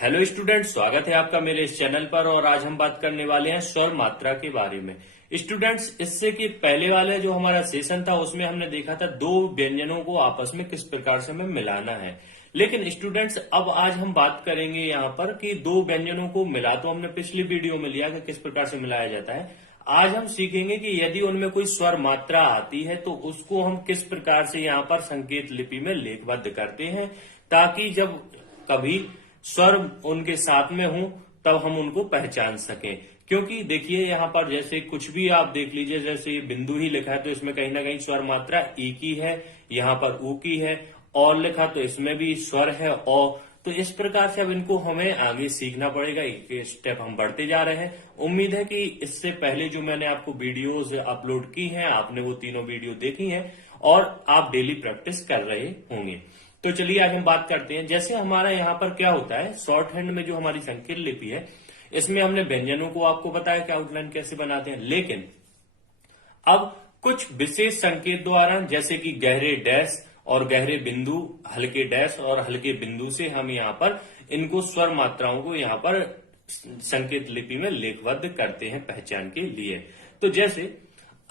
Hello student, स्वागत है आपका मेरे इस चैनल पर। और आज हम बात करने वाले हैं स्वर मात्रा के बारे में। स्टूडेंट्स, इससे कि पहले वाला जो हमारा सेशन था उसमें हमने देखा था दो व्यंजनों को आपस में किस प्रकार से हमें मिलाना है। लेकिन स्टूडेंट्स, अब आज हम बात करेंगे यहाँ पर कि दो व्यंजनों को मिला तो हमने पिछली वीडियो में लिया कि किस प्रकार से मिलाया जाता है। आज हम सीखेंगे कि यदि उनमें कोई स्वर मात्रा आती है तो उसको हम किस प्रकार से यहाँ पर संकेत लिपि में लेखबद्ध करते हैं, ताकि जब कभी स्वर उनके साथ में हो तब हम उनको पहचान सकें। क्योंकि देखिए यहाँ पर जैसे कुछ भी आप देख लीजिए, जैसे ये बिंदु ही लिखा है तो इसमें कहीं ना कहीं स्वर मात्रा ई की है, यहाँ पर ऊ की है, और लिखा तो इसमें भी स्वर है ओ। तो इस प्रकार से अब इनको हमें आगे सीखना पड़ेगा, एक स्टेप हम बढ़ते जा रहे हैं। उम्मीद है कि इससे पहले जो मैंने आपको वीडियोस अपलोड की हैं, आपने वो तीनों वीडियो देखी हैं और आप डेली प्रैक्टिस कर रहे होंगे। तो चलिए आज हम बात करते हैं। जैसे हमारा यहाँ पर क्या होता है, शॉर्ट हैंड में जो हमारी संकेत लिपि है इसमें हमने व्यंजनों को आपको बताया कि आउटलाइन कैसे बनाते हैं। लेकिन अब कुछ विशेष संकेत द्वारा, जैसे कि गहरे डैश और गहरे बिंदु, हल्के डैश और हल्के बिंदु से हम यहाँ पर इनको स्वर मात्राओं को यहाँ पर संकेत लिपि में लेखबद्ध करते हैं पहचान के लिए। तो जैसे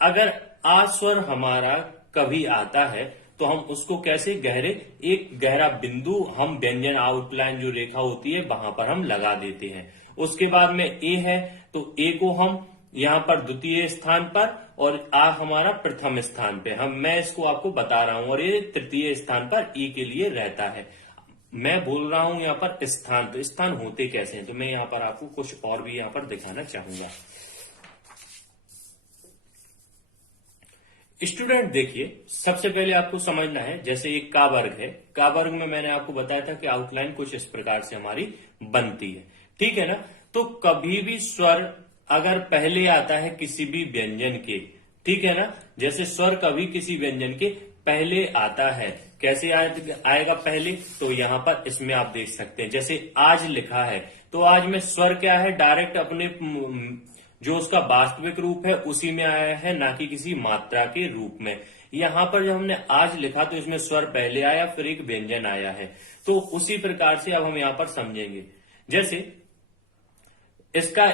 अगर आ स्वर हमारा कभी आता है तो हम उसको कैसे एक गहरा बिंदु हम व्यंजन आउटलाइन जो रेखा होती है वहां पर हम लगा देते हैं। उसके बाद में ए है तो ए को हम यहाँ पर द्वितीय स्थान पर और आ हमारा प्रथम स्थान पे मैं इसको आपको बता रहा हूं, और ये तृतीय स्थान पर ई के लिए रहता है। मैं बोल रहा हूं यहाँ पर स्थान, तो स्थान होते कैसे हैं तो मैं यहाँ पर आपको कुछ और भी यहाँ पर दिखाना चाहूंगा। स्टूडेंट देखिए, सबसे पहले आपको समझना है, जैसे एक का वर्ग है, का वर्ग में मैंने आपको बताया था कि आउटलाइन कुछ इस प्रकार से हमारी बनती है, ठीक है ना। तो कभी भी स्वर अगर पहले आता है किसी भी व्यंजन के, ठीक है ना, जैसे स्वर कभी किसी व्यंजन के पहले आता है, कैसे आएगा पहले, तो यहाँ पर इसमें आप देख सकते हैं जैसे आज लिखा है तो आज में स्वर क्या है, डायरेक्ट अपने जो उसका वास्तविक रूप है उसी में आया है, ना कि किसी मात्रा के रूप में। यहाँ पर जब हमने आज लिखा तो इसमें स्वर पहले आया फिर एक व्यंजन आया है। तो उसी प्रकार से अब हम यहाँ पर समझेंगे। जैसे इसका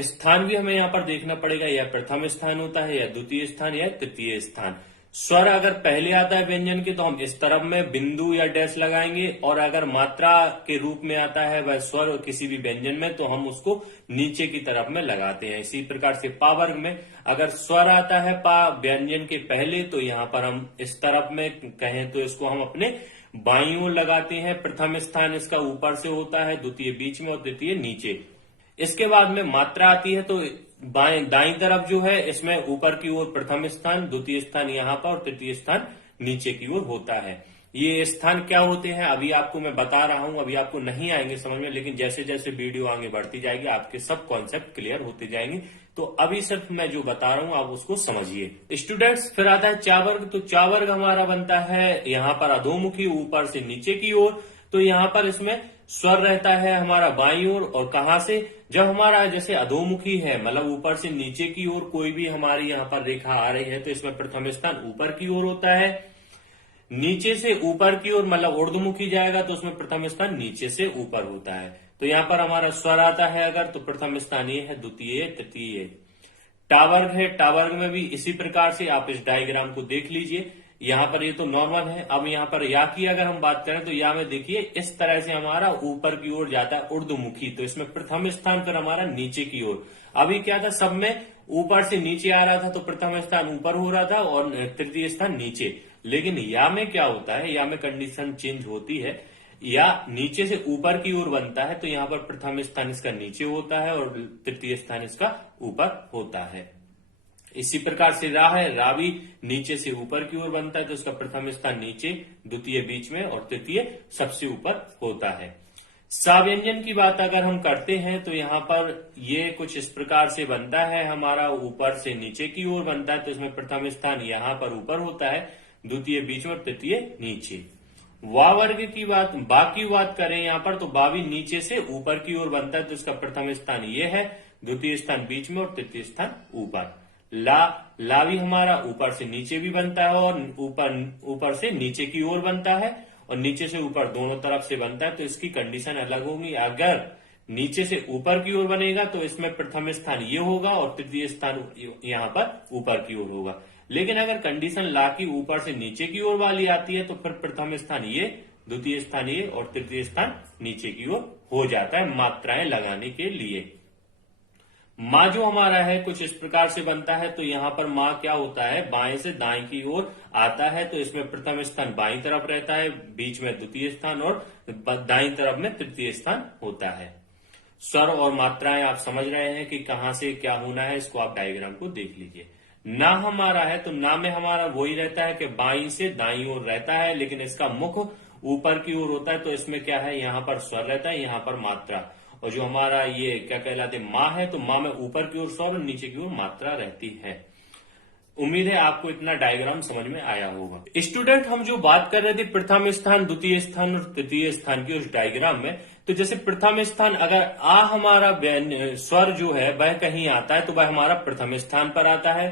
स्थान भी हमें यहाँ पर देखना पड़ेगा, या प्रथम स्थान होता है या द्वितीय स्थान या तृतीय स्थान। स्वर अगर पहले आता है व्यंजन के तो हम इस तरफ में बिंदु या डैश लगाएंगे, और अगर मात्रा के रूप में आता है वह स्वर किसी भी व्यंजन में तो हम उसको नीचे की तरफ में लगाते हैं। इसी प्रकार से पा वर्ग में अगर स्वर आता है पा व्यंजन के पहले तो यहाँ पर हम इस तरफ में कहें तो इसको हम अपने बाईं ओर लगाते हैं। प्रथम स्थान इसका ऊपर से होता है, द्वितीय बीच में और तृतीय नीचे। इसके बाद में मात्रा आती है तो दाईं तरफ जो है इसमें ऊपर की ओर प्रथम स्थान, द्वितीय स्थान यहाँ पर और तृतीय स्थान नीचे की ओर होता है। ये स्थान क्या होते हैं अभी आपको मैं बता रहा हूं, अभी आपको नहीं आएंगे समझ में, लेकिन जैसे जैसे वीडियो आगे बढ़ती जाएगी आपके सब कॉन्सेप्ट क्लियर होते जाएंगे। तो अभी सिर्फ मैं जो बता रहा हूं आप उसको समझिए। स्टूडेंट्स, फिर आता है चा वर्ग। तो चा वर्ग हमारा बनता है यहाँ पर अधोमुखी, ऊपर से नीचे की ओर। तो यहाँ पर इसमें स्वर रहता है हमारा बाईं ओर, और कहां से, जब हमारा जैसे अधोमुखी है मतलब ऊपर से नीचे की ओर कोई भी हमारी यहाँ पर रेखा आ रही है तो इसमें प्रथम स्थान ऊपर की ओर होता है। नीचे से ऊपर की ओर मतलब ऊर्ध्वमुखी जाएगा तो उसमें प्रथम स्थान नीचे से ऊपर होता है। तो यहाँ पर हमारा स्वर आता है अगर तो प्रथम स्थान ये है, द्वितीय तृतीय। टावर्ग है, टावर्ग में भी इसी प्रकार से आप इस डायग्राम को देख लीजिए। यहाँ पर ये तो नॉर्मल है। अब यहाँ पर या की अगर हम बात करें तो या में देखिए इस तरह से हमारा ऊपर की ओर जाता है ऊर्ध्वमुखी, तो इसमें प्रथम स्थान फिर हमारा नीचे की ओर। अभी क्या था, सब में ऊपर से नीचे आ रहा था तो प्रथम स्थान ऊपर हो रहा था और तृतीय स्थान नीचे। लेकिन या में क्या होता है, या में कंडीशन चेंज होती है, या नीचे से ऊपर की ओर बनता है तो यहाँ पर प्रथम स्थान इसका नीचे होता है और तृतीय स्थान इसका ऊपर होता है। इसी प्रकार से रा है, रा भी नीचे से ऊपर की ओर बनता है तो उसका प्रथम स्थान नीचे, द्वितीय बीच में और तृतीय सबसे ऊपर होता है। सा व्यंजन की बात अगर हम करते हैं तो यहाँ पर ये कुछ इस प्रकार से बनता है, हमारा ऊपर से नीचे की ओर बनता है तो इसमें प्रथम स्थान यहाँ पर ऊपर होता है, द्वितीय बीच में और तृतीय नीचे। वा वर्ग की बात, बा की बात करें यहाँ पर तो बा भी नीचे से ऊपर की ओर बनता है तो इसका प्रथम स्थान ये है, द्वितीय स्थान बीच में और तृतीय स्थान ऊपर। ला भी हमारा ऊपर से नीचे भी बनता है और ऊपर से नीचे की ओर बनता है, और नीचे से ऊपर दोनों तरफ से बनता है तो इसकी कंडीशन अलग होगी। अगर नीचे से ऊपर की ओर बनेगा तो इसमें प्रथम स्थान ये होगा और तृतीय स्थान यहाँ पर ऊपर की ओर होगा। लेकिन अगर कंडीशन ला की ऊपर से नीचे की ओर वाली आती है तो फिर प्रथम स्थान ये, द्वितीय स्थान ये और तृतीय स्थान नीचे की ओर हो जाता है मात्राएं लगाने के लिए। माँ जो हमारा है कुछ इस प्रकार से बनता है। तो यहाँ पर माँ क्या होता है, बाएं से दाएं की ओर आता है तो इसमें प्रथम स्थान बाईं तरफ रहता है, बीच में द्वितीय स्थान और दाईं तरफ में तृतीय स्थान होता है। स्वर और मात्राएं आप समझ रहे हैं कि कहां से क्या होना है, इसको आप डायग्राम को देख लीजिए। ना हमारा है तो ना में हमारा वही रहता है कि बाईं से दाईं ओर रहता है, लेकिन इसका मुख ऊपर की ओर होता है तो इसमें क्या है, यहाँ पर स्वर रहता है, यहाँ पर मात्रा। और जो हमारा ये क्या कहलाते माँ है तो माँ में ऊपर की ओर स्वर और नीचे की ओर मात्रा रहती है। उम्मीद है आपको इतना डायग्राम समझ में आया होगा। स्टूडेंट, हम जो बात कर रहे थे प्रथम स्थान, द्वितीय स्थान और तृतीय स्थान की उस डायग्राम में, तो जैसे प्रथम स्थान अगर आ हमारा स्वर जो है वह कहीं आता है तो वह हमारा प्रथम स्थान पर आता है,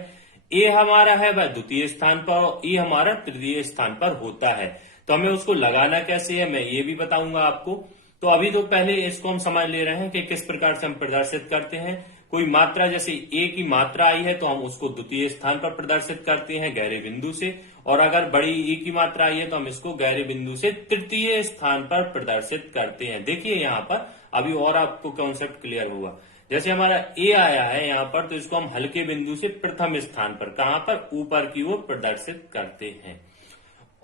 ए हमारा है वह द्वितीय स्थान पर और ई हमारा तृतीय स्थान पर होता है। तो हमें उसको लगाना कैसे है मैं ये भी बताऊंगा आपको। तो अभी तो पहले इसको हम समझ ले रहे हैं कि किस प्रकार से हम प्रदर्शित करते हैं। कोई मात्रा जैसे ए की मात्रा आई है तो हम उसको द्वितीय स्थान पर प्रदर्शित करते हैं गहरे बिंदु से, और अगर बड़ी ई की मात्रा आई है तो हम इसको गहरे बिंदु से तृतीय स्थान पर प्रदर्शित करते हैं। देखिए यहाँ पर अभी और आपको कॉन्सेप्ट क्लियर हुआ। जैसे हमारा ए आया है यहाँ पर तो इसको हम हल्के बिंदु से प्रथम स्थान पर, कहां पर, ऊपर की ओर प्रदर्शित करते हैं।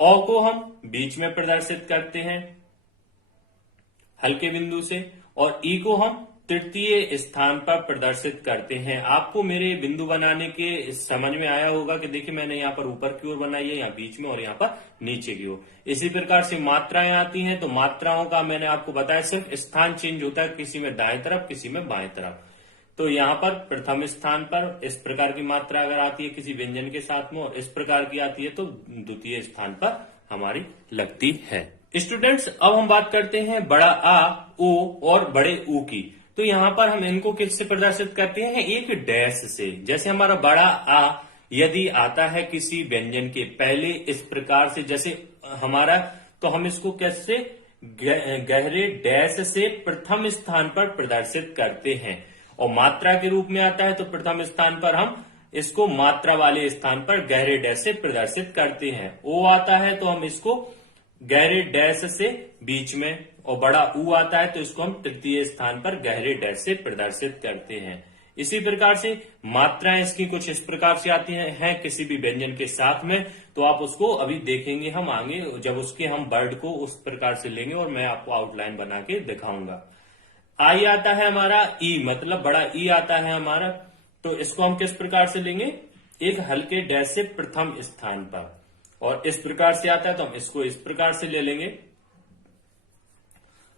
औ को हम बीच में प्रदर्शित करते हैं हल्के बिंदु से, और ई को हम तृतीय स्थान पर प्रदर्शित करते हैं। आपको मेरे बिंदु बनाने के समझ में आया होगा कि देखिए मैंने यहाँ पर ऊपर की ओर बनाई है, यहाँ बीच में और यहाँ पर नीचे की ओर। इसी प्रकार से मात्राएं आती हैं तो मात्राओं का मैंने आपको बताया सिर्फ स्थान चेंज होता है, किसी में दाएं तरफ किसी में बाएं तरफ। तो यहाँ पर प्रथम स्थान पर इस प्रकार की मात्रा अगर आती है किसी व्यंजन के साथ में और इस प्रकार की आती है तो द्वितीय स्थान पर हमारी लगती है। स्टूडेंट्स, अब हम बात करते हैं बड़ा आ, ओ और बड़े ऊ की। तो यहाँ पर हम इनको किससे प्रदर्शित करते हैं, एक डैश से। जैसे हमारा बड़ा आ यदि आता है किसी व्यंजन के पहले इस प्रकार से, जैसे हमारा, तो हम इसको कैसे गहरे डैश से प्रथम स्थान पर प्रदर्शित करते हैं। और मात्रा के रूप में आता है तो प्रथम स्थान पर हम इसको मात्रा वाले स्थान पर गहरे डैश से प्रदर्शित करते हैं। ओ आता है तो हम इसको गहरे डैश से बीच में, और बड़ा ऊ आता है तो इसको हम तृतीय स्थान पर गहरे डैश से प्रदर्शित करते हैं। इसी प्रकार से मात्राएं इसकी कुछ इस प्रकार से आती हैं किसी भी व्यंजन के साथ में, तो आप उसको अभी देखेंगे हम आगे जब उसके हम वर्ड को उस प्रकार से लेंगे और मैं आपको आउटलाइन बना के दिखाऊंगा। आई आता है हमारा ई, मतलब बड़ा ई आता है हमारा, तो इसको हम किस प्रकार से लेंगे, एक हल्के डैश से प्रथम स्थान पर, और इस प्रकार से आता है तो हम इसको इस प्रकार से ले लेंगे।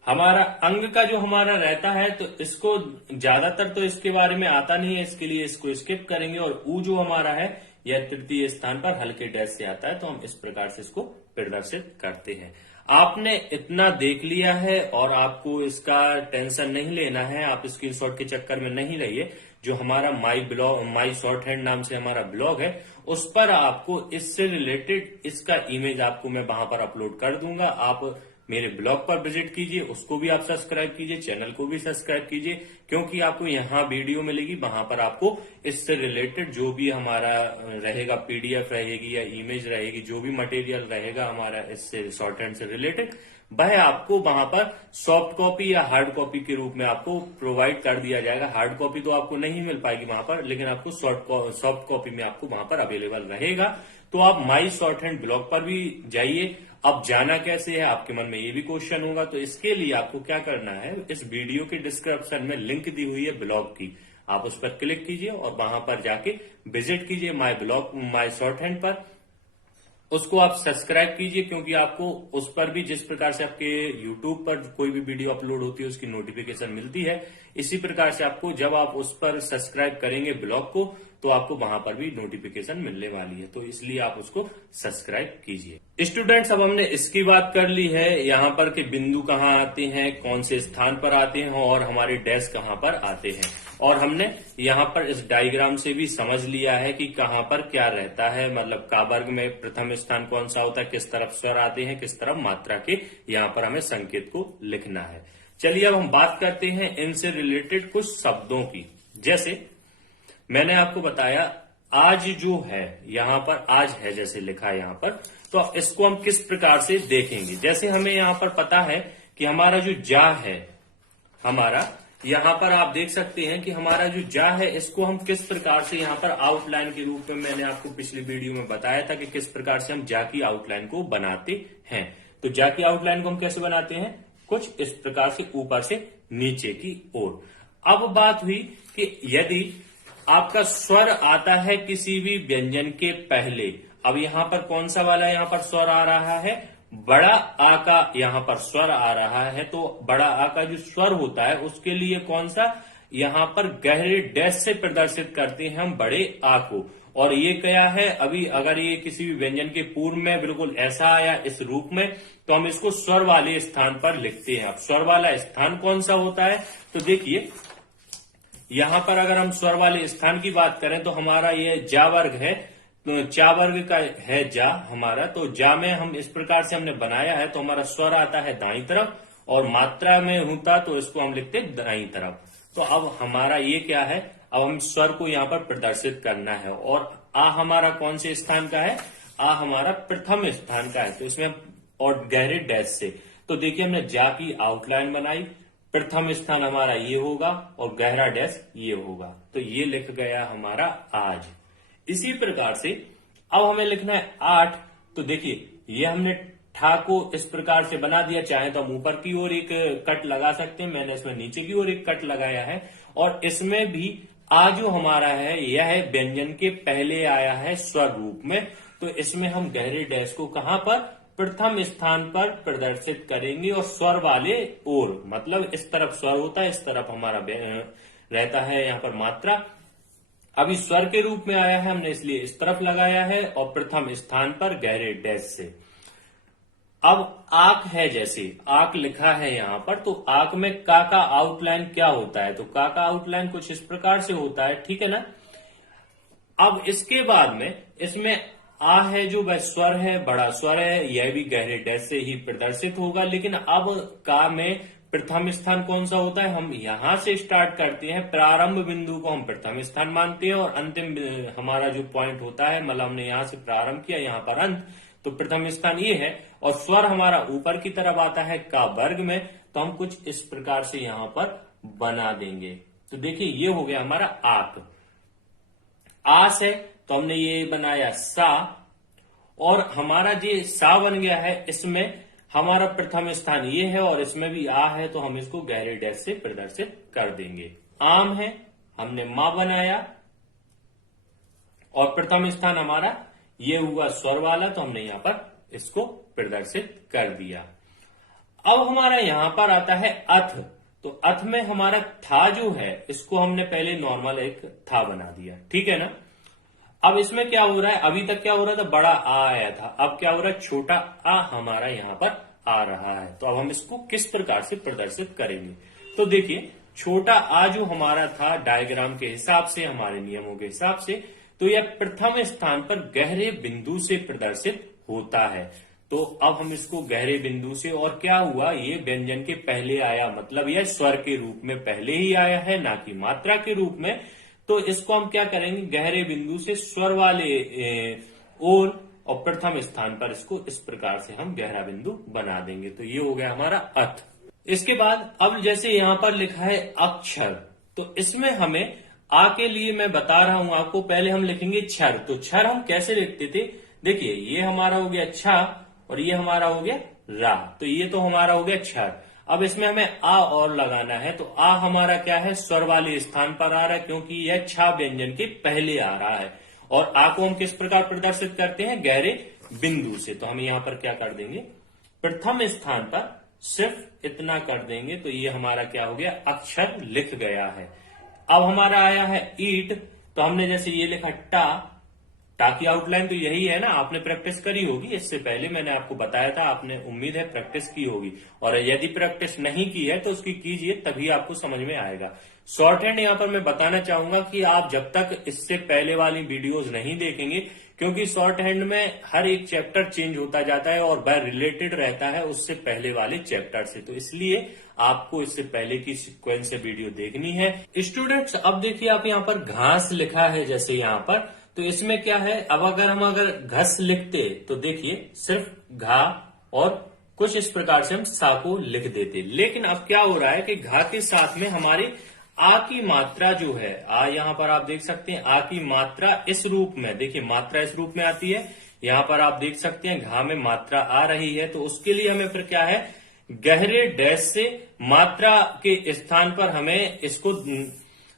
हमारा अंग का जो हमारा रहता है तो इसको ज्यादातर तो इसके बारे में आता नहीं है, इसके लिए इसको स्किप करेंगे। और ऊ जो हमारा है यह तृतीय स्थान पर हल्के डैश से आता है तो हम इस प्रकार से इसको प्रदर्शित करते हैं। आपने इतना देख लिया है और आपको इसका टेंशन नहीं लेना है, आप स्क्रीनशॉट के चक्कर में नहीं रहिए। जो हमारा माई शॉर्ट हैंड नाम से हमारा ब्लॉग है उस पर आपको इससे रिलेटेड इसका इमेज आपको मैं वहां पर अपलोड कर दूंगा। आप मेरे ब्लॉग पर विजिट कीजिए, उसको भी आप सब्सक्राइब कीजिए, चैनल को भी सब्सक्राइब कीजिए, क्योंकि आपको यहाँ वीडियो मिलेगी, वहां पर आपको इससे रिलेटेड जो भी हमारा रहेगा, पीडीएफ रहेगी या इमेज रहेगी, जो भी मटेरियल रहेगा हमारा इससे शॉर्ट हैंड से रिलेटेड, वह आपको वहां पर सॉफ्ट कॉपी या हार्ड कॉपी के रूप में आपको प्रोवाइड कर दिया जाएगा। हार्ड कॉपी तो आपको नहीं मिल पाएगी वहां पर, लेकिन आपको सॉफ्ट कॉपी में आपको वहां पर अवेलेबल रहेगा। तो आप माई शॉर्ट हैंड ब्लॉग पर भी जाइए। अब जाना कैसे है, आपके मन में ये भी क्वेश्चन होगा, तो इसके लिए आपको क्या करना है, इस वीडियो के डिस्क्रिप्शन में लिंक दी हुई है ब्लॉग की, आप उस पर क्लिक कीजिए और वहां पर जाके विजिट कीजिए माई शॉर्ट हैंड पर। उसको आप सब्सक्राइब कीजिए, क्योंकि आपको उस पर भी जिस प्रकार से आपके YouTube पर कोई भी वीडियो अपलोड होती है उसकी नोटिफिकेशन मिलती है, इसी प्रकार से आपको जब आप उस पर सब्सक्राइब करेंगे ब्लॉग को तो आपको वहां पर भी नोटिफिकेशन मिलने वाली है, तो इसलिए आप उसको सब्सक्राइब कीजिए। स्टूडेंट्स, अब हमने इसकी बात कर ली है यहाँ पर कि बिंदु कहाँ आते हैं, कौन से स्थान पर आते हैं और हमारे डैश कहाँ पर आते हैं, और हमने यहाँ पर इस डायग्राम से भी समझ लिया है कि कहाँ पर क्या रहता है, मतलब का वर्ग में प्रथम स्थान कौन सा होता है, किस तरफ स्वर आते हैं, किस तरफ मात्रा के यहाँ पर हमें संकेत को लिखना है। चलिए अब हम बात करते हैं इनसे रिलेटेड कुछ शब्दों की। जैसे मैंने आपको बताया आज जो है यहाँ पर, आज है जैसे लिखा है यहाँ पर, तो इसको हम किस प्रकार से देखेंगे। जैसे हमें यहाँ पर पता है कि हमारा जो जा है, हमारा यहाँ पर आप देख सकते हैं कि हमारा जो जा है इसको हम किस प्रकार से यहाँ पर आउटलाइन के रूप में, मैंने आपको पिछली वीडियो में बताया था कि किस प्रकार से हम जा की आउटलाइन को बनाते हैं। तो जा की आउटलाइन को हम कैसे बनाते हैं, कुछ इस प्रकार से ऊपर से नीचे की ओर। अब बात हुई कि यदि आपका स्वर आता है किसी भी व्यंजन के पहले, अब यहां पर कौन सा वाला यहां पर स्वर आ रहा है, बड़ा आ का यहां पर स्वर आ रहा है, तो बड़ा आ का जो स्वर होता है उसके लिए कौन सा, यहां पर गहरे डैश से प्रदर्शित करते हैं हम बड़े आ को। और ये क्या है, अभी अगर ये किसी भी व्यंजन के पूर्व में बिल्कुल ऐसा आया इस रूप में, तो हम इसको स्वर वाले स्थान पर लिखते हैं। अब स्वर वाला स्थान कौन सा होता है, तो देखिए यहां पर अगर हम स्वर वाले स्थान की बात करें तो हमारा ये जा वर्ग है, तो चा वर्ग का है जा हमारा, तो जा में हम इस प्रकार से हमने बनाया है, तो हमारा स्वर आता है दाईं तरफ, और मात्रा में होता तो इसको हम लिखते दाईं तरफ। तो अब हमारा ये क्या है, अब हम स्वर को यहाँ पर प्रदर्शित करना है। और आ हमारा कौन से स्थान का है, आ हमारा प्रथम स्थान का है, तो इसमें और गहरे डैश से, तो देखिए हमने जा की आउटलाइन बनाई, प्रथम स्थान हमारा ये होगा और गहरा डैश ये होगा, तो ये लिख गया हमारा आज। इसी प्रकार से अब हमें लिखना है 8, तो देखिए ये हमने ठा को इस प्रकार से बना दिया, चाहे तो हम ऊपर की ओर एक कट लगा सकते हैं, मैंने इसमें नीचे की ओर एक कट लगाया है। और इसमें भी आ जो हमारा है यह व्यंजन के पहले आया है स्वर रूप में, तो इसमें हम गहरे डैश को कहां पर, प्रथम स्थान पर प्रदर्शित करेंगे, और स्वर वाले ओर, मतलब इस तरफ स्वर होता है, इस तरफ हमारा रहता है यहाँ पर मात्रा। अभी स्वर के रूप में आया है, हमने इसलिए इस तरफ लगाया है, और प्रथम स्थान पर गहरे डैश से। अब आक है, जैसे आक लिखा है यहां पर, तो आक में का आउटलाइन क्या होता है, तो का आउटलाइन कुछ इस प्रकार से होता है, ठीक है ना। अब इसके बाद में इसमें आ है जो वह स्वर है, बड़ा स्वर है, यह भी गहरे डैश से ही प्रदर्शित होगा। लेकिन अब का में प्रथम स्थान कौन सा होता है, हम यहां से स्टार्ट करते हैं, प्रारंभ बिंदु को हम प्रथम स्थान मानते हैं, और अंतिम हमारा जो पॉइंट होता है, मतलब हमने यहां से प्रारंभ किया यहां पर अंत, तो प्रथम स्थान ये है। और स्वर हमारा ऊपर की तरफ आता है का वर्ग में, तो हम कुछ इस प्रकार से यहां पर बना देंगे। तो देखिए ये हो गया हमारा आक। आस है तो हमने ये बनाया सा, और हमारा जो सा बन गया है, इसमें हमारा प्रथम स्थान ये है और इसमें भी आ है, तो हम इसको गहरे डैश से प्रदर्शित कर देंगे। आम है, हमने मां बनाया, और प्रथम स्थान हमारा ये हुआ स्वर वाला, तो हमने यहां पर इसको प्रदर्शित कर दिया। अब हमारा यहां पर आता है अथ, तो अथ में हमारा था जो है, इसको हमने पहले नॉर्मल एक था बना दिया, ठीक है ना। अब इसमें क्या हो रहा है, अभी तक क्या हो रहा था, बड़ा आ आया था, अब क्या हो रहा है, छोटा आ हमारा यहां पर आ रहा है। तो अब हम इसको किस प्रकार से प्रदर्शित करेंगे, तो देखिए छोटा आ जो हमारा था डायग्राम के हिसाब से, हमारे नियमों के हिसाब से, तो यह प्रथम स्थान पर गहरे बिंदु से प्रदर्शित होता है। तो अब हम इसको गहरे बिंदु से, और क्या हुआ, ये व्यंजन के पहले आया, मतलब यह स्वर के रूप में पहले ही आया है, ना कि मात्रा के रूप में। तो इसको हम क्या करेंगे, गहरे बिंदु से स्वर वाले और प्रथम स्थान पर इसको इस प्रकार से हम गहरा बिंदु बना देंगे। तो ये हो गया हमारा अथ। इसके बाद अब जैसे यहां पर लिखा है अक्षर, तो इसमें हमें आ के लिए मैं बता रहा हूं आपको, पहले हम लिखेंगे क्षर। तो क्षर हम कैसे लिखते थे, देखिए ये हमारा हो गया छा, और ये हमारा हो गया रा, तो ये तो हमारा हो गया क्षर। अब इसमें हमें आ और लगाना है, तो आ हमारा क्या है, स्वर वाले स्थान पर आ रहा है, क्योंकि यह छा व्यंजन के पहले आ रहा है। और आ को हम किस प्रकार प्रदर्शित करते हैं, गहरे बिंदु से। तो हम यहां पर क्या कर देंगे, प्रथम स्थान पर सिर्फ इतना कर देंगे, तो ये हमारा क्या हो गया, अक्षर लिख गया है। अब हमारा आया है ईट, तो हमने जैसे ये लिखा टा, टा की आउटलाइन तो यही है ना, आपने प्रैक्टिस करी होगी, इससे पहले मैंने आपको बताया था, आपने उम्मीद है प्रैक्टिस की होगी। और यदि प्रैक्टिस नहीं की है तो उसकी कीजिए, तभी आपको समझ में आएगा। शॉर्ट हैंड यहां पर मैं बताना चाहूंगा कि आप जब तक इससे पहले वाली वीडियोस नहीं देखेंगे, क्योंकि शॉर्ट हैंड में हर एक चैप्टर चेंज होता जाता है और वह रिलेटेड रहता है उससे पहले वाले चैप्टर से, तो इसलिए आपको इससे पहले की सीक्वेंस से वीडियो देखनी है। स्टूडेंट्स अब देखिए, आप यहाँ पर घास लिखा है जैसे यहाँ पर, तो इसमें क्या है, अब अगर घस लिखते तो देखिए सिर्फ घा और कुछ इस प्रकार से हम सा को लिख देते, लेकिन अब क्या हो रहा है कि घा के साथ में हमारी आ की मात्रा जो है, आ यहाँ पर आप देख सकते हैं, आ की मात्रा इस रूप में, देखिए मात्रा इस रूप में आती है, यहाँ पर आप देख सकते हैं घा में मात्रा आ रही है, तो उसके लिए हमें फिर क्या है, गहरे डैश से मात्रा के स्थान पर हमें इसको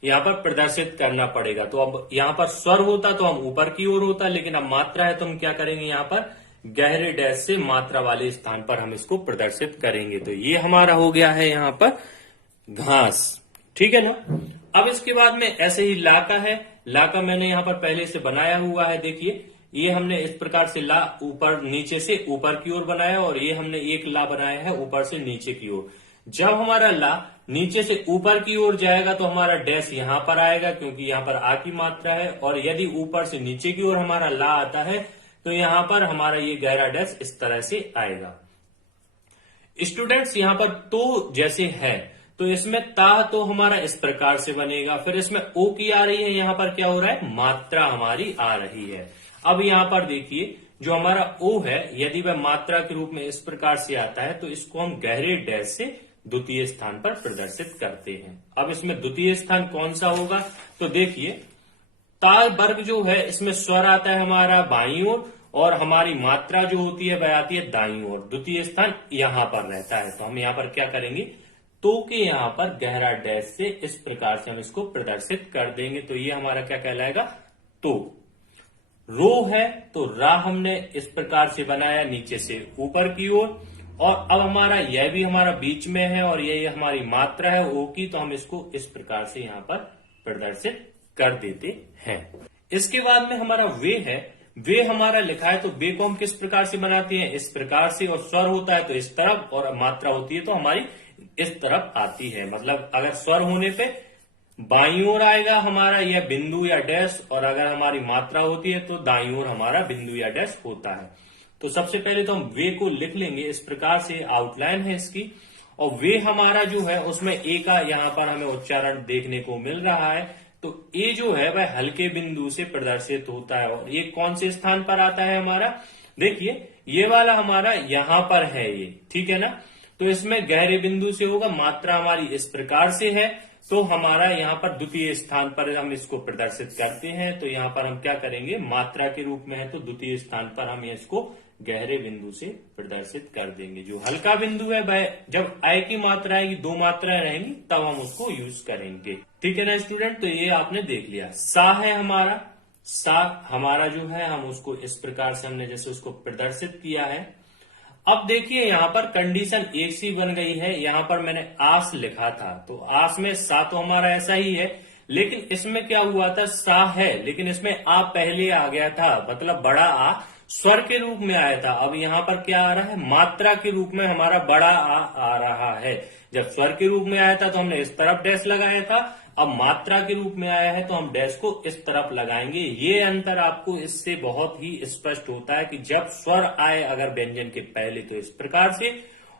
यहाँ पर प्रदर्शित करना पड़ेगा। तो अब यहाँ पर स्वर होता तो हम ऊपर की ओर होता, लेकिन अब मात्रा है तो हम क्या करेंगे, यहाँ पर गहरे डैश से मात्रा वाले स्थान पर हम इसको प्रदर्शित करेंगे। तो ये हमारा हो गया है यहाँ पर घास, ठीक है ना। अब इसके बाद में ऐसे ही ला का है, ला का मैंने यहाँ पर पहले से बनाया हुआ है, देखिए ये हमने इस प्रकार से ला ऊपर नीचे से ऊपर की ओर बनाया, और ये हमने एक ला बनाया है ऊपर से नीचे की ओर। जब हमारा ला नीचे से ऊपर की ओर जाएगा तो हमारा डैश यहां पर आएगा, क्योंकि यहां पर आ की मात्रा है, और यदि ऊपर से नीचे की ओर हमारा ला आता है तो यहां पर हमारा ये गहरा डैश इस तरह से आएगा। स्टूडेंट्स यहां पर तो जैसे है, तो इसमें ता तो हमारा इस प्रकार से बनेगा, फिर इसमें ओ की आ रही है, यहां पर क्या हो रहा है, मात्रा हमारी आ रही है। अब यहां पर देखिए जो हमारा ओ है, यदि वह मात्रा के रूप में इस प्रकार से आता है तो इसको हम गहरे डैश से द्वितीय स्थान पर प्रदर्शित करते हैं। अब इसमें द्वितीय स्थान कौन सा होगा, तो देखिए ता वर्ग जो है इसमें स्वर आता है हमारा बाईं ओर, और हमारी मात्रा जो होती है वह आती है दाईं ओर, द्वितीय स्थान यहां पर रहता है। तो हम यहां पर क्या करेंगे, तो के यहां पर गहरा डैश से इस प्रकार से हम इसको प्रदर्शित कर देंगे, तो ये हमारा क्या कहलाएगा, तो। रो है तो रा हमने इस प्रकार से बनाया नीचे से ऊपर की ओर, और अब हमारा यह भी हमारा बीच में है और यह हमारी मात्रा है ओ की, तो हम इसको इस प्रकार से यहां पर प्रदर्शित कर देते हैं। इसके बाद में हमारा वे है, वे हमारा लिखा है तो वे को हम किस प्रकार से बनाते हैं, इस प्रकार से, और स्वर होता है तो इस तरफ, और मात्रा होती है तो हमारी इस तरफ आती है। मतलब अगर स्वर होने पे बाईं ओर आएगा हमारा यह बिंदु या डैश, और अगर हमारी मात्रा होती है तो दाईं ओर हमारा बिंदु या डैश होता है। तो सबसे पहले तो हम वे को लिख लेंगे, इस प्रकार से आउटलाइन है इसकी, और वे हमारा जो है उसमें ए का यहाँ पर हमें उच्चारण देखने को मिल रहा है, तो ए जो है वह हल्के बिंदु से प्रदर्शित होता है, और ये कौन से स्थान पर आता है हमारा, देखिए ये वाला हमारा यहां पर है ये, ठीक है ना। तो इसमें गहरे बिंदु से होगा, मात्रा हमारी इस प्रकार से है, तो हमारा यहाँ पर द्वितीय स्थान पर हम इसको प्रदर्शित करते हैं। तो यहाँ पर हम क्या करेंगे, मात्रा के रूप में है तो द्वितीय स्थान पर हम इसको गहरे बिंदु से प्रदर्शित कर देंगे। जो हल्का बिंदु है वह जब आय की मात्रा आएगी, दो मात्राएं रहेंगी, तब हम उसको यूज करेंगे, ठीक है ना स्टूडेंट। तो ये आपने देख लिया। सा है हमारा, सा हमारा जो है हम उसको इस प्रकार से हमने जैसे उसको प्रदर्शित किया है। अब देखिए यहाँ पर कंडीशन एक सी बन गई है, यहाँ पर मैंने आस लिखा था, तो आस में सा तो हमारा ऐसा ही है, लेकिन इसमें क्या हुआ था, सा है लेकिन इसमें आ पहले आ गया था, मतलब बड़ा आ स्वर के रूप में आया था। अब यहाँ पर क्या आ रहा है, मात्रा के रूप में हमारा बड़ा आ रहा है। जब स्वर के रूप में आया था तो हमने इस तरफ डैश लगाया था, अब मात्रा के रूप में आया है तो हम डैश को इस तरफ लगाएंगे। ये अंतर आपको इससे बहुत ही स्पष्ट होता है कि जब स्वर आए अगर व्यंजन के पहले तो इस प्रकार से,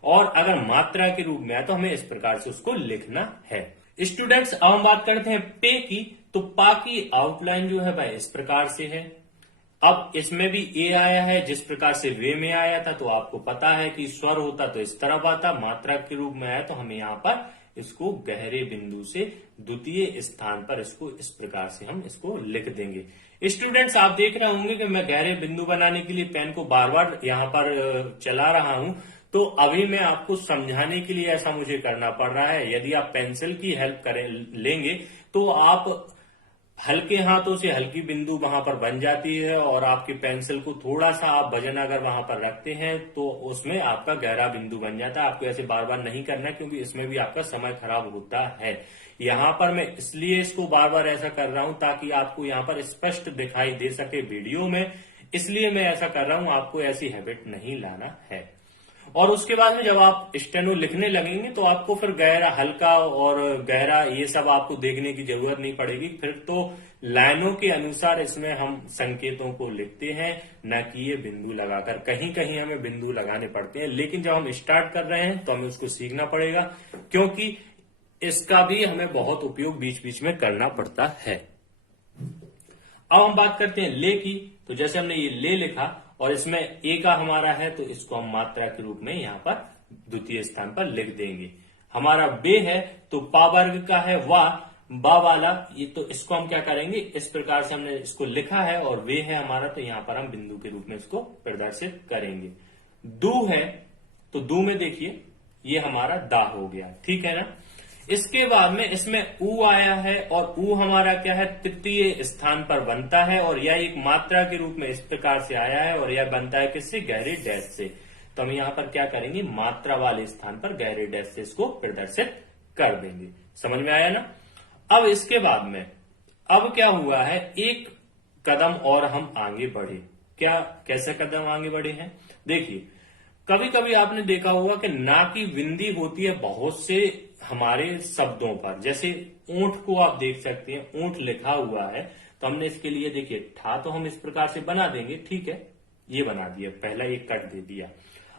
और अगर मात्रा के रूप में आए तो हमें इस प्रकार से उसको लिखना है। स्टूडेंट्स अब हम बात करते हैं पे की, तो पा की आउटलाइन जो है वह इस प्रकार से है। अब इसमें भी ए आया है जिस प्रकार से वे में आया था, तो आपको पता है कि स्वर होता तो इस तरफ आता, मात्रा के रूप में आया तो हमें यहाँ पर इसको गहरे बिंदु से द्वितीय स्थान पर इसको इस प्रकार से हम इसको लिख देंगे। स्टूडेंट्स आप देख रहे होंगे कि मैं गहरे बिंदु बनाने के लिए पेन को बार बार यहाँ पर चला रहा हूं, तो अभी मैं आपको समझाने के लिए ऐसा मुझे करना पड़ रहा है। यदि आप पेंसिल की हेल्प लेंगे तो आप हल्के हाथों से हल्की बिंदु वहां पर बन जाती है और आपकी पेंसिल को थोड़ा सा आप वजन अगर वहां पर रखते हैं तो उसमें आपका गहरा बिंदु बन जाता है। आपको ऐसे बार बार नहीं करना है क्योंकि इसमें भी आपका समय खराब होता है। यहाँ पर मैं इसलिए इसको बार बार ऐसा कर रहा हूं ताकि आपको यहाँ पर स्पष्ट दिखाई दे सके वीडियो में, इसलिए मैं ऐसा कर रहा हूं। आपको ऐसी हैबिट नहीं लाना है। और उसके बाद में जब आप स्टेनो लिखने लगेंगे तो आपको फिर गहरा, हल्का और गहरा ये सब आपको देखने की जरूरत नहीं पड़ेगी। फिर तो लाइनों के अनुसार इसमें हम संकेतों को लिखते हैं, न कि ये बिंदु लगाकर। कहीं कहीं हमें बिंदु लगाने पड़ते हैं, लेकिन जब हम स्टार्ट कर रहे हैं तो हमें उसको सीखना पड़ेगा, क्योंकि इसका भी हमें बहुत उपयोग बीच बीच में करना पड़ता है। अब हम बात करते हैं ले की। तो जैसे हमने ये ले लिखा और इसमें ए का हमारा है तो इसको हम मात्रा के रूप में यहां पर द्वितीय स्थान पर लिख देंगे। हमारा बे है तो पा वर्ग का है वा, बा वाला, ये तो इसको हम क्या करेंगे, इस प्रकार से हमने इसको लिखा है और वे है हमारा, तो यहां पर हम बिंदु के रूप में इसको प्रदर्शित करेंगे। दू है तो दू में देखिए ये हमारा दा हो गया, ठीक है ना। इसके बाद में इसमें ऊ आया है और ऊ हमारा क्या है, तृतीय स्थान पर बनता है और यह एक मात्रा के रूप में इस प्रकार से आया है और यह बनता है किससे, गहरे डैश से। तो हम यहां पर क्या करेंगे, मात्रा वाले स्थान पर गहरे डैश से इसको प्रदर्शित कर देंगे। समझ में आया ना। अब इसके बाद में अब क्या हुआ है, एक कदम और हम आगे बढ़े। क्या, कैसे कदम आगे बढ़े हैं, देखिए कभी कभी आपने देखा होगा कि ना की बिंदी होती है बहुत से हमारे शब्दों पर। जैसे ऊंट को आप देख सकते हैं, ऊंट लिखा हुआ है तो हमने इसके लिए देखिए ठा तो हम इस प्रकार से बना देंगे, ठीक है, ये बना दिया, पहला एक कट दे दिया।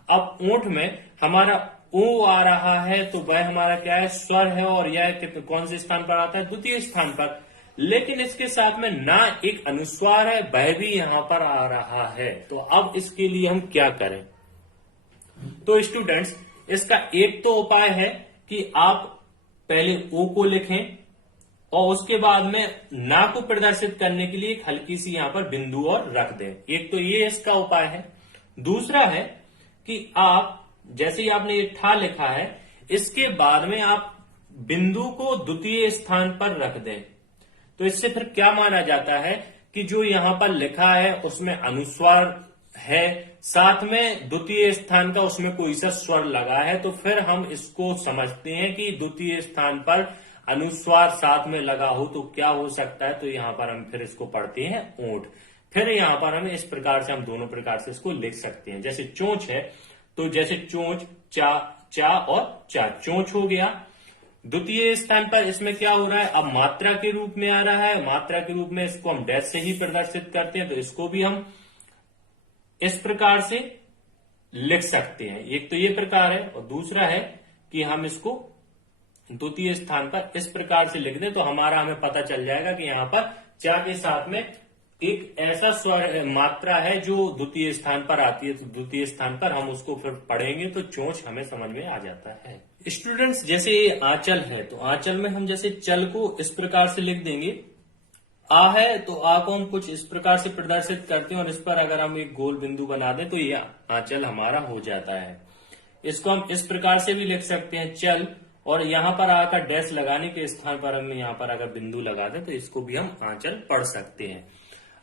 अब ऊंट में हमारा ऊ आ रहा है तो वह हमारा क्या है, स्वर है और यह कौन से स्थान पर आता है, द्वितीय स्थान पर। लेकिन इसके साथ में ना एक अनुस्वार है, वह भी यहां पर आ रहा है। तो अब इसके लिए हम क्या करें, तो स्टूडेंट्स इसका एक तो उपाय है कि आप पहले ओ को लिखें और उसके बाद में ना को प्रदर्शित करने के लिए एक हल्की सी यहां पर बिंदु और रख दें। एक तो ये इसका उपाय है। दूसरा है कि आप जैसे ही आपने ये ठा लिखा है, इसके बाद में आप बिंदु को द्वितीय स्थान पर रख दें। तो इससे फिर क्या माना जाता है कि जो यहां पर लिखा है उसमें अनुस्वार है, साथ में द्वितीय स्थान का उसमें कोई सा स्वर लगा है, तो फिर हम इसको समझते हैं कि द्वितीय स्थान पर अनुस्वार साथ में लगा हो तो क्या हो सकता है। तो यहां पर हम फिर इसको पढ़ते हैं ऊंट। फिर यहां पर हम इस प्रकार से हम दोनों प्रकार से इसको लिख सकते हैं। जैसे चोंच है तो जैसे चोंच, चा, चा और चा, चोंच हो गया। द्वितीय स्थान पर इसमें क्या हो रहा है, अब मात्रा के रूप में आ रहा है, मात्रा के रूप में इसको हम डैश से ही प्रदर्शित करते हैं, तो इसको भी हम इस प्रकार से लिख सकते हैं। एक तो ये प्रकार है और दूसरा है कि हम इसको द्वितीय स्थान पर इस प्रकार से लिख दें तो हमारा हमें पता चल जाएगा कि यहां पर चा के साथ में एक ऐसा स्वर मात्रा है जो द्वितीय स्थान पर आती है। तो द्वितीय स्थान पर हम उसको फिर पढ़ेंगे तो चोंच हमें समझ में आ जाता है। स्टूडेंट्स जैसे ये आंचल है तो आंचल में हम जैसे चल को इस प्रकार से लिख देंगे, आ है तो आ को हम कुछ इस प्रकार से प्रदर्शित करते हैं और इस पर अगर हम एक गोल बिंदु बना दें तो ये आंचल हमारा हो जाता है। इसको हम इस प्रकार से भी लिख सकते हैं चल, और यहां पर आकर डैश लगाने के स्थान पर हम यहां पर अगर बिंदु लगा दें तो इसको भी हम आंचल पढ़ सकते हैं।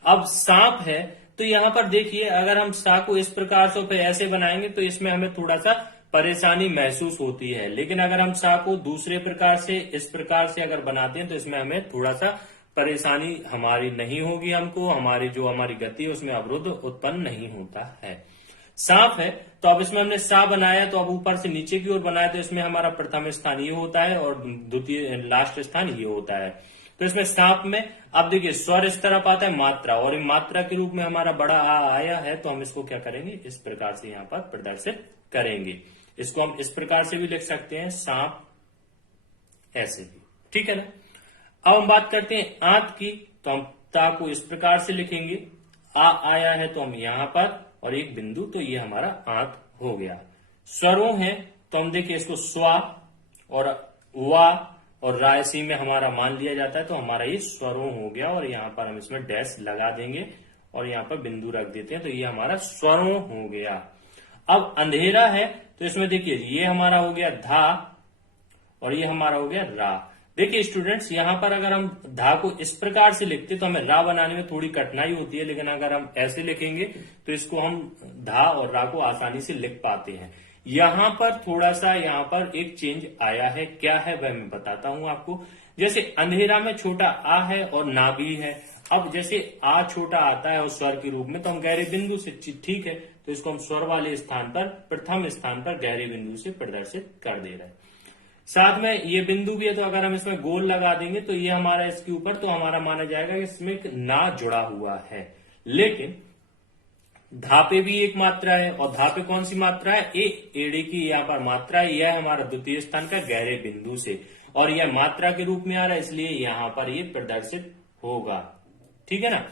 अब सांप है तो यहां पर देखिए अगर हम सा को इस प्रकार से ऐसे बनाएंगे तो इसमें हमें थोड़ा सा परेशानी महसूस होती है, लेकिन अगर हम सा को दूसरे प्रकार से इस प्रकार से अगर बनाते हैं तो इसमें हमें थोड़ा सा परेशानी हमारी नहीं होगी, हमको हमारी जो हमारी गति है उसमें अवरोध उत्पन्न नहीं होता है। सांप है तो अब इसमें हमने सा बनाया तो अब ऊपर से नीचे की ओर बनाया तो इसमें हमारा प्रथम स्थान ये होता है और द्वितीय लास्ट स्थान ये होता है। तो इसमें सांप में अब देखिए स्वर इस तरफ आता है मात्रा, और मात्रा के रूप में हमारा बड़ा आ आया है तो हम इसको क्या करेंगे, इस प्रकार से यहां पर प्रदर्शित करेंगे। इसको हम इस प्रकार से भी लिख सकते हैं सांप, ऐसे भी, ठीक है ना। अब हम बात करते हैं आंत की, तो हम ता को इस प्रकार से लिखेंगे, आ आया है तो हम यहां पर और एक बिंदु, तो ये हमारा आंत हो गया। स्वरों है तो हम देखिए इसको स्वा और वा और रायसी में हमारा मान लिया जाता है तो हमारा ये स्वरों हो गया, और यहां पर हम इसमें डैश लगा देंगे और यहां पर बिंदु रख देते हैं तो ये हमारा स्वरों हो गया। अब अंधेरा है तो इसमें देखिए ये हमारा हो गया धा और ये हमारा हो गया रा। देखिए स्टूडेंट्स, यहाँ पर अगर हम धा को इस प्रकार से लिखते तो हमें रा बनाने में थोड़ी कठिनाई होती है, लेकिन अगर हम ऐसे लिखेंगे तो इसको हम धा और रा को आसानी से लिख पाते हैं। यहाँ पर थोड़ा सा यहाँ पर एक चेंज आया है, क्या है वह मैं बताता हूं आपको। जैसे अंधेरा में छोटा आ है और ना भी है। अब जैसे आ छोटा आता है और स्वर के रूप में, तो हम गहरे बिंदु से, ठीक है, तो इसको हम स्वर वाले स्थान पर, प्रथम स्थान पर गहरे बिंदु से प्रदर्शित कर दे रहे हैं। साथ में ये बिंदु भी है, तो अगर हम इसमें गोल लगा देंगे तो ये हमारा इसके ऊपर, तो हमारा माना जाएगा कि इसमें एक ना जुड़ा हुआ है। लेकिन धा पे भी एक मात्रा है, और धा पे कौन सी मात्रा है? एड़े की यहाँ पर मात्रा है। यह हमारा द्वितीय स्थान का गहरे बिंदु से, और यह मात्रा के रूप में आ रहा है, इसलिए यहाँ पर ये प्रदर्शित होगा। ठीक है ना।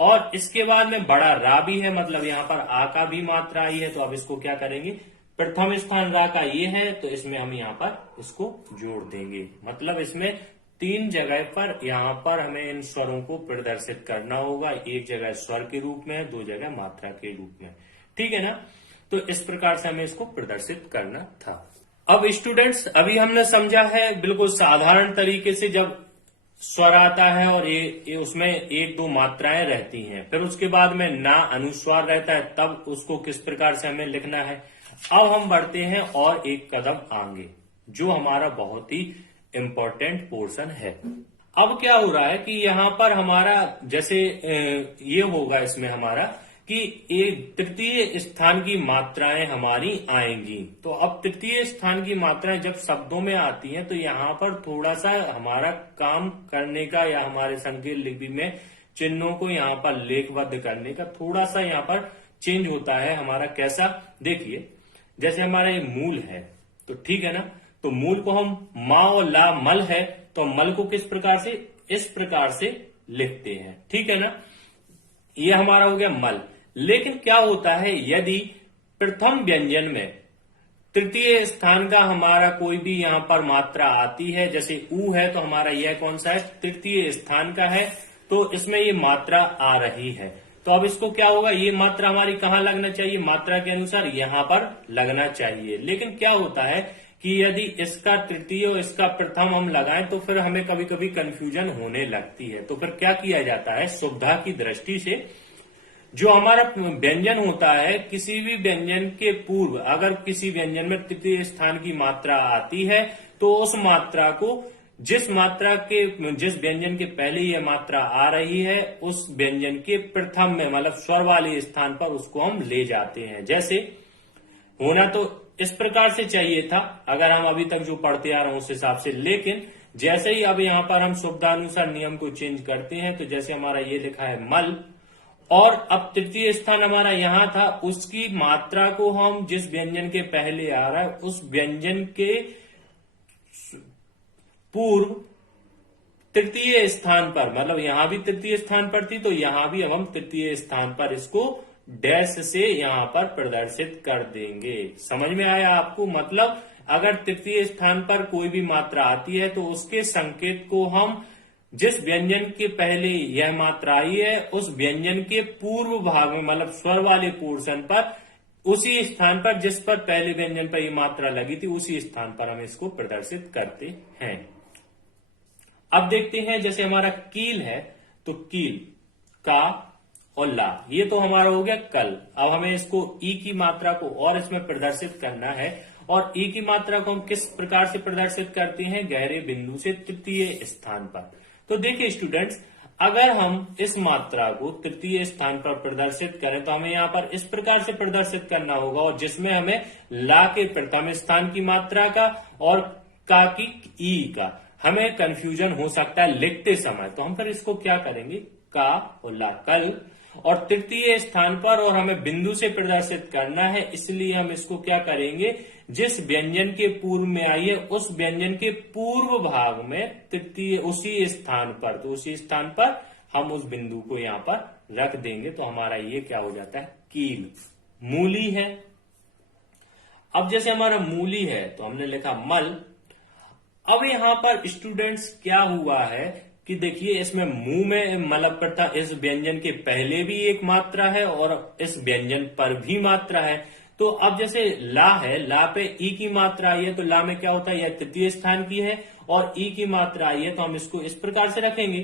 और इसके बाद में बड़ा रा भी है, मतलब यहाँ पर आ का भी मात्रा आई है। तो अब इसको क्या करेंगे? प्रथम स्थान रा का ये है, तो इसमें हम यहाँ पर इसको जोड़ देंगे। मतलब इसमें 3 जगह पर यहाँ पर हमें इन स्वरों को प्रदर्शित करना होगा। एक जगह स्वर के रूप में है, 2 जगह मात्रा के रूप में। ठीक है ना। तो इस प्रकार से हमें इसको प्रदर्शित करना था। अब स्टूडेंट्स, अभी हमने समझा है बिल्कुल साधारण तरीके से, जब स्वर आता है और ये उसमें 1-2 मात्राएं रहती हैं, फिर उसके बाद में ना अनुस्वार रहता है, तब उसको किस प्रकार से हमें लिखना है। अब हम बढ़ते हैं और एक कदम आगे, जो हमारा बहुत ही इंपॉर्टेंट पोर्शन है। अब क्या हो रहा है कि यहाँ पर हमारा जैसे ये होगा, इसमें हमारा कि एक तृतीय स्थान की मात्राएं हमारी आएंगी। तो अब तृतीय स्थान की मात्राएं जब शब्दों में आती हैं, तो यहाँ पर थोड़ा सा हमारा काम करने का, या हमारे संकेत लिपि में चिन्हों को यहाँ पर लेखबद्ध करने का थोड़ा सा यहाँ पर चेंज होता है हमारा। कैसा? देखिए, जैसे हमारा ये मूल है, तो ठीक है ना। तो मूल को हम मा और ला मल है, तो मल को किस प्रकार से? इस प्रकार से लिखते हैं। ठीक है ना। ये हमारा हो गया मल। लेकिन क्या होता है, यदि प्रथम व्यंजन में तृतीय स्थान का हमारा कोई भी यहां पर मात्रा आती है, जैसे ऊ है, तो हमारा यह कौन सा है? तृतीय स्थान का है, तो इसमें ये मात्रा आ रही है। तो अब इसको क्या होगा? ये मात्रा हमारी कहां लगना चाहिए? मात्रा के अनुसार यहां पर लगना चाहिए। लेकिन क्या होता है कि यदि इसका तृतीय और इसका प्रथम हम लगाएं, तो फिर हमें कभी कभी कंफ्यूजन होने लगती है। तो फिर क्या किया जाता है? सुविधा की दृष्टि से जो हमारा व्यंजन होता है, किसी भी व्यंजन के पूर्व अगर किसी व्यंजन में तृतीय स्थान की मात्रा आती है, तो उस मात्रा को जिस व्यंजन के पहले यह मात्रा आ रही है, उस व्यंजन के प्रथम में, मतलब स्वर वाले स्थान पर उसको हम ले जाते हैं। जैसे होना तो इस प्रकार से चाहिए था, अगर हम अभी तक जो पढ़ते आ रहे हैं उस हिसाब से। लेकिन जैसे ही अब यहाँ पर हम सुविधानुसार नियम को चेंज करते हैं, तो जैसे हमारा ये लिखा है मल, और अब तृतीय स्थान हमारा यहां था, उसकी मात्रा को हम जिस व्यंजन के पहले आ रहा है, उस व्यंजन के पूर्व तृतीय स्थान पर, मतलब यहां भी तृतीय स्थान पर थी, तो यहां भी अब हम तृतीय स्थान पर इसको डैश से यहां पर प्रदर्शित कर देंगे। समझ में आया आपको? मतलब अगर तृतीय स्थान पर कोई भी मात्रा आती है, तो उसके संकेत को हम जिस व्यंजन के पहले यह मात्रा आई है, उस व्यंजन के पूर्व भाग में, मतलब स्वर वाले पोर्शन पर, उसी स्थान पर जिस पर पहले व्यंजन पर यह मात्रा लगी थी, उसी स्थान पर हम इसको प्रदर्शित करते हैं। अब देखते हैं, जैसे हमारा कील है, तो कील, का और ला, ये तो हमारा हो गया कल। अब हमें इसको ई की मात्रा को और इसमें प्रदर्शित करना है, और ई की मात्रा को हम किस प्रकार से प्रदर्शित करते हैं? गहरे बिंदु से तृतीय स्थान पर। तो देखिए स्टूडेंट्स, अगर हम इस मात्रा को तृतीय स्थान पर प्रदर्शित करें, तो हमें यहाँ पर इस प्रकार से प्रदर्शित करना होगा, और जिसमें हमें ला के प्रथम स्थान की मात्रा का और का की ई का हमें कंफ्यूजन हो सकता है लिखते समय। तो हम फिर इसको क्या करेंगे? का और ला, कल, और तृतीय स्थान पर, और हमें बिंदु से प्रदर्शित करना है, इसलिए हम इसको क्या करेंगे? जिस व्यंजन के पूर्व में आई है, उस व्यंजन के पूर्व भाग में तृतीय, उसी स्थान पर, तो उसी स्थान पर हम उस बिंदु को यहां पर रख देंगे। तो हमारा ये क्या हो जाता है? कील। मूली है। अब जैसे हमारा मूली है, तो हमने लिखा मल। अब यहां पर स्टूडेंट्स क्या हुआ है कि देखिए, इसमें मुंह में मतलब इस व्यंजन के पहले भी एक मात्रा है और इस व्यंजन पर भी मात्रा है। तो अब जैसे ला है, ला पे ई की मात्रा आई है, तो ला में क्या होता है? यह तृतीय स्थान की है, और ई की मात्रा आई है तो हम इसको इस प्रकार से रखेंगे,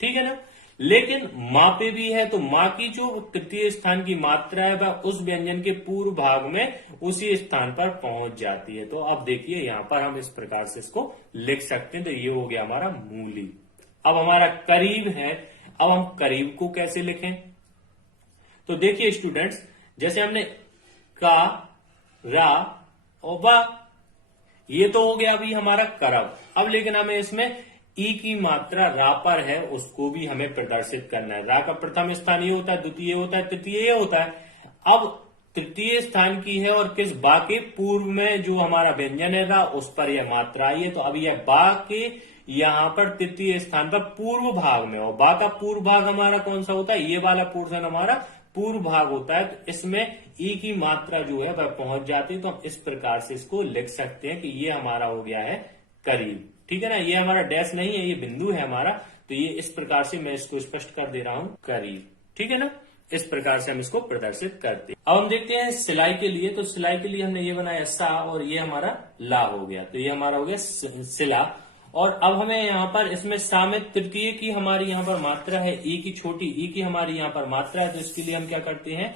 ठीक है ना। लेकिन माँ पे भी है तो माँ की जो तृतीय स्थान की मात्रा है वह उस व्यंजन के पूर्व भाग में उसी स्थान पर पहुंच जाती है। तो अब देखिए यहां पर हम इस प्रकार से इसको लिख सकते हैं। तो ये हो गया हमारा मूली। अब हमारा करीब है, अब हम करीब को कैसे लिखें? तो देखिए स्टूडेंट्स, जैसे हमने का, रा और वा, ये तो हो गया अभी हमारा करब। अब लेकिन हमें इसमें ई की मात्रा रा पर है उसको भी हमें प्रदर्शित करना है। रा का प्रथम स्थान ये होता है, द्वितीय होता है, तृतीय ये होता है। अब तृतीय स्थान की है और किस बा के पूर्व में जो हमारा व्यंजन है रा उस पर यह मात्रा आई है। तो अब यह बा के यहां पर तृतीय स्थान पर पूर्व भाग में, और बा का पूर्व भाग हमारा कौन सा होता है? ये वाला पोर्शन हमारा पूर्व भाग होता है। तो इसमें ई की मात्रा जो है वह पहुंच जाती है। तो हम इस प्रकार से इसको लिख सकते हैं कि ये हमारा हो गया है करीब, ठीक है ना। ये हमारा डैश नहीं है, ये बिंदु है हमारा। तो ये इस प्रकार से मैं इसको स्पष्ट कर दे रहा हूं, करीब, ठीक है ना। इस प्रकार से हम इसको प्रदर्शित करते हैं। अब हम देखते हैं सिलाई के लिए। तो सिलाई के लिए हमने ये बनाया सा और ये हमारा ला हो गया। तो ये हमारा हो गया सिला। और अब हमें यहाँ पर इसमें सा में तृतीय की हमारी यहाँ पर मात्रा है, ई की छोटी ई की हमारी यहाँ पर मात्रा है। तो इसके लिए हम क्या करते हैं,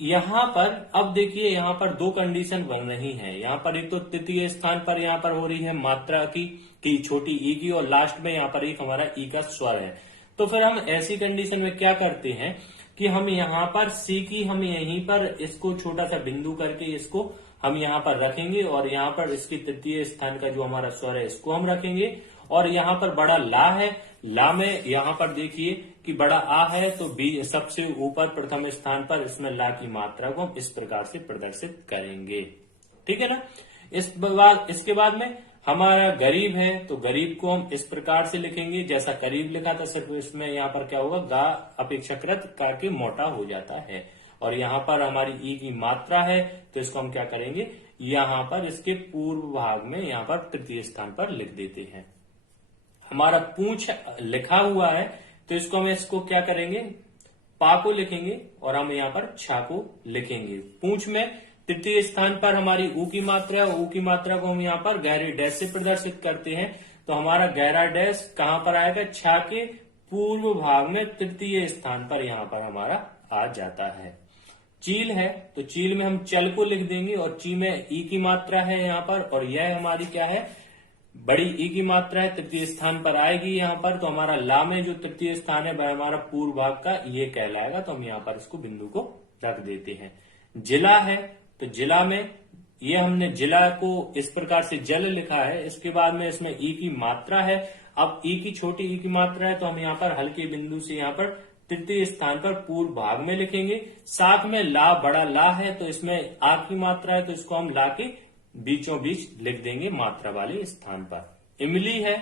यहां पर अब देखिए यहां पर दो कंडीशन बन रही हैं। यहां पर एक तो तृतीय स्थान पर यहां पर हो रही है मात्रा की छोटी ई की, और लास्ट में यहां पर एक हमारा ई का स्वर है। तो फिर हम ऐसी कंडीशन में क्या करते हैं कि हम यहां पर सी की हम यहीं पर इसको छोटा सा बिंदु करके इसको हम यहां पर रखेंगे, और यहां पर इसकी तृतीय स्थान का जो हमारा स्वर है इसको हम रखेंगे। और यहां पर बड़ा ला है, ला में यहां पर देखिए कि बड़ा आ है, तो बी सबसे ऊपर प्रथम स्थान पर इसमें ला की मात्रा को हम इस प्रकार से प्रदर्शित करेंगे, ठीक है ना। इसके बाद में हमारा गरीब है, तो गरीब को हम इस प्रकार से लिखेंगे जैसा करीब लिखा था, सिर्फ इसमें यहाँ पर क्या होगा, गा अपेक्षाकृत का के मोटा हो जाता है। और यहाँ पर हमारी ई की मात्रा है तो इसको हम क्या करेंगे, यहाँ पर इसके पूर्व भाग में यहाँ पर तृतीय स्थान पर लिख देते हैं। हमारा पूंछ लिखा हुआ है तो इसको हम इसको क्या करेंगे, पा को लिखेंगे और हम यहाँ पर छा को लिखेंगे। पूंछ में तृतीय स्थान पर हमारी ऊ की मात्रा है, ऊ की मात्रा को हम यहाँ पर गहरे डैश से प्रदर्शित करते हैं। तो हमारा गहरा डैश कहां पर आएगा, छा के पूर्व भाग में तृतीय स्थान पर यहाँ पर हमारा आ जाता है। चील है तो चील में हम चल को लिख देंगे, और ची में ई की मात्रा है यहाँ पर, और यह हमारी क्या है, बड़ी ई की मात्रा है, तृतीय स्थान पर आएगी यहाँ पर। तो हमारा ला में जो तृतीय स्थान है वह हमारा पूर्व भाग का ये कहलाएगा। तो हम यहाँ पर इसको बिंदु को रख देते हैं। जिला है तो जिला में ये हमने जिला को इस प्रकार से जल लिखा है। इसके बाद में इसमें ई की मात्रा है। अब ई की छोटी ई की मात्रा है तो हम यहाँ पर हल्के बिंदु से यहाँ पर तृतीय स्थान पर पूर्व भाग में लिखेंगे। साथ में ला बड़ा ला है तो इसमें आ की मात्रा है तो इसको हम ला के बीचों बीच लिख देंगे मात्रा वाले स्थान पर। इमली है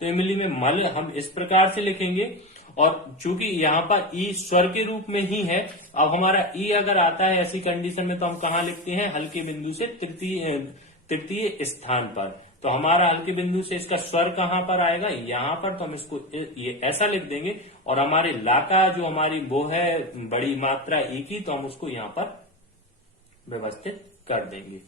तो इमली में मल हम इस प्रकार से लिखेंगे, और चूंकि यहाँ पर ई स्वर के रूप में ही है, अब हमारा ई अगर आता है ऐसी कंडीशन में तो हम कहाँ लिखते हैं, हल्के बिंदु से तृतीय स्थान पर। तो हमारा हल्के बिंदु से इसका स्वर कहां पर आएगा, यहाँ पर। तो हम इसको ये ऐसा लिख देंगे, और हमारे ला का जो हमारी वो है बड़ी मात्रा ई की, तो हम उसको यहाँ पर व्यवस्थित कर देंगे।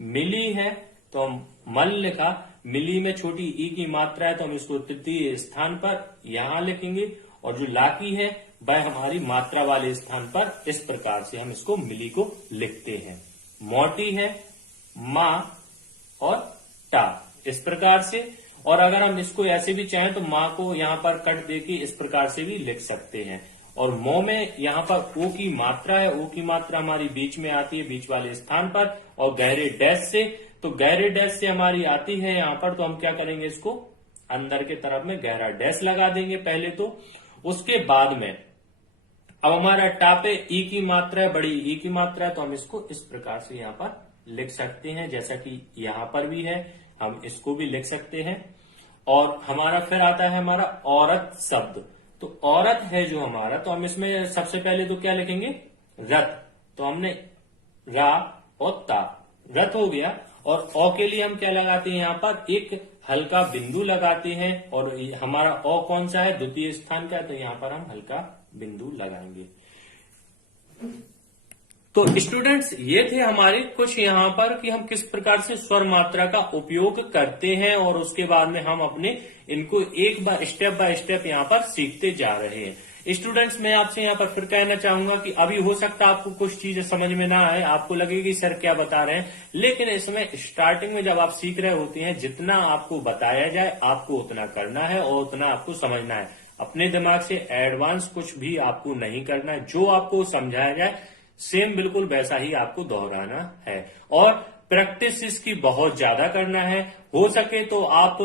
मिली है तो हम मल लिखा, मिली में छोटी ई की मात्रा है तो हम इसको तृतीय स्थान पर यहां लिखेंगे, और जो ला की है वह हमारी मात्रा वाले स्थान पर इस प्रकार से हम इसको मिली को लिखते हैं। मोटी है मां और टा इस प्रकार से, और अगर हम इसको ऐसे भी चाहें तो मां को यहाँ पर कट देके इस प्रकार से भी लिख सकते हैं। और मो में यहाँ पर ओ की मात्रा है, ओ की मात्रा हमारी बीच में आती है, बीच वाले स्थान पर, और गहरे डैश से, तो गहरे डैश से हमारी आती है यहाँ पर। तो हम क्या करेंगे, इसको अंदर के तरफ में गहरा डैश लगा देंगे पहले तो। उसके बाद में अब हमारा टापे ई की मात्रा है, बड़ी ई की मात्रा है, तो हम इसको इस प्रकार से यहाँ पर लिख सकते हैं, जैसा कि यहाँ पर भी है, हम इसको भी लिख सकते हैं। और हमारा फिर आता है हमारा औरत शब्द। तो औरत है जो हमारा, तो हम इसमें सबसे पहले तो क्या लिखेंगे, रथ। तो हमने रा और ता, रथ हो गया। और औ के लिए हम क्या लगाते हैं, यहाँ पर एक हल्का बिंदु लगाते हैं, और हमारा औ कौन सा है, द्वितीय स्थान का है, तो यहाँ पर हम हल्का बिंदु लगाएंगे। तो स्टूडेंट्स ये थे हमारे कुछ यहाँ पर कि हम किस प्रकार से स्वर मात्रा का उपयोग करते हैं और उसके बाद में हम अपने इनको बाय स्टेप यहाँ पर सीखते जा रहे हैं। स्टूडेंट्स मैं आपसे यहाँ पर फिर कहना चाहूंगा कि अभी हो सकता है आपको कुछ चीजें समझ में ना आए, आपको लगेगी सर क्या बता रहे हैं, लेकिन इसमें स्टार्टिंग में जब आप सीख रहे होते हैं जितना आपको बताया जाए आपको उतना करना है और उतना आपको समझना है। अपने दिमाग से एडवांस कुछ भी आपको नहीं करना है, जो आपको समझाया जाए सेम बिल्कुल वैसा ही आपको दोहराना है और प्रैक्टिस इसकी बहुत ज्यादा करना है। हो सके तो आप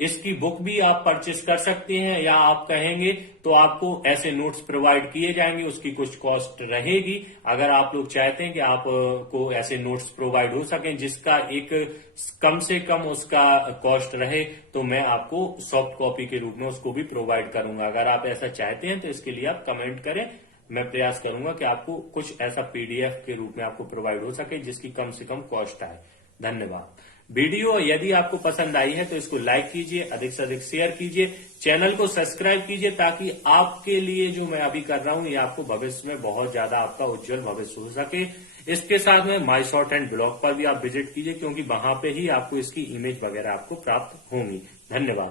इसकी बुक भी आप परचेस कर सकते हैं या आप कहेंगे तो आपको ऐसे नोट्स प्रोवाइड किए जाएंगे, उसकी कुछ कॉस्ट रहेगी। अगर आप लोग चाहते हैं कि आपको ऐसे नोट्स प्रोवाइड हो सकें जिसका एक कम से कम उसका कॉस्ट रहे तो मैं आपको सॉफ्ट कॉपी के रूप में उसको भी प्रोवाइड करूंगा। अगर आप ऐसा चाहते हैं तो इसके लिए आप कमेंट करें, मैं प्रयास करूंगा कि आपको कुछ ऐसा पीडीएफ के रूप में आपको प्रोवाइड हो सके जिसकी कम से कम कॉस्ट आए। धन्यवाद। वीडियो यदि आपको पसंद आई है तो इसको लाइक कीजिए, अधिक से अधिक शेयर कीजिए, चैनल को सब्सक्राइब कीजिए ताकि आपके लिए जो मैं अभी कर रहा हूं ये आपको भविष्य में बहुत ज्यादा आपका उज्जवल भविष्य हो सके। इसके साथ में माई शॉर्ट हैंड ब्लॉग पर भी आप विजिट कीजिए क्योंकि वहां पे ही आपको इसकी इमेज वगैरह आपको प्राप्त होंगी। धन्यवाद।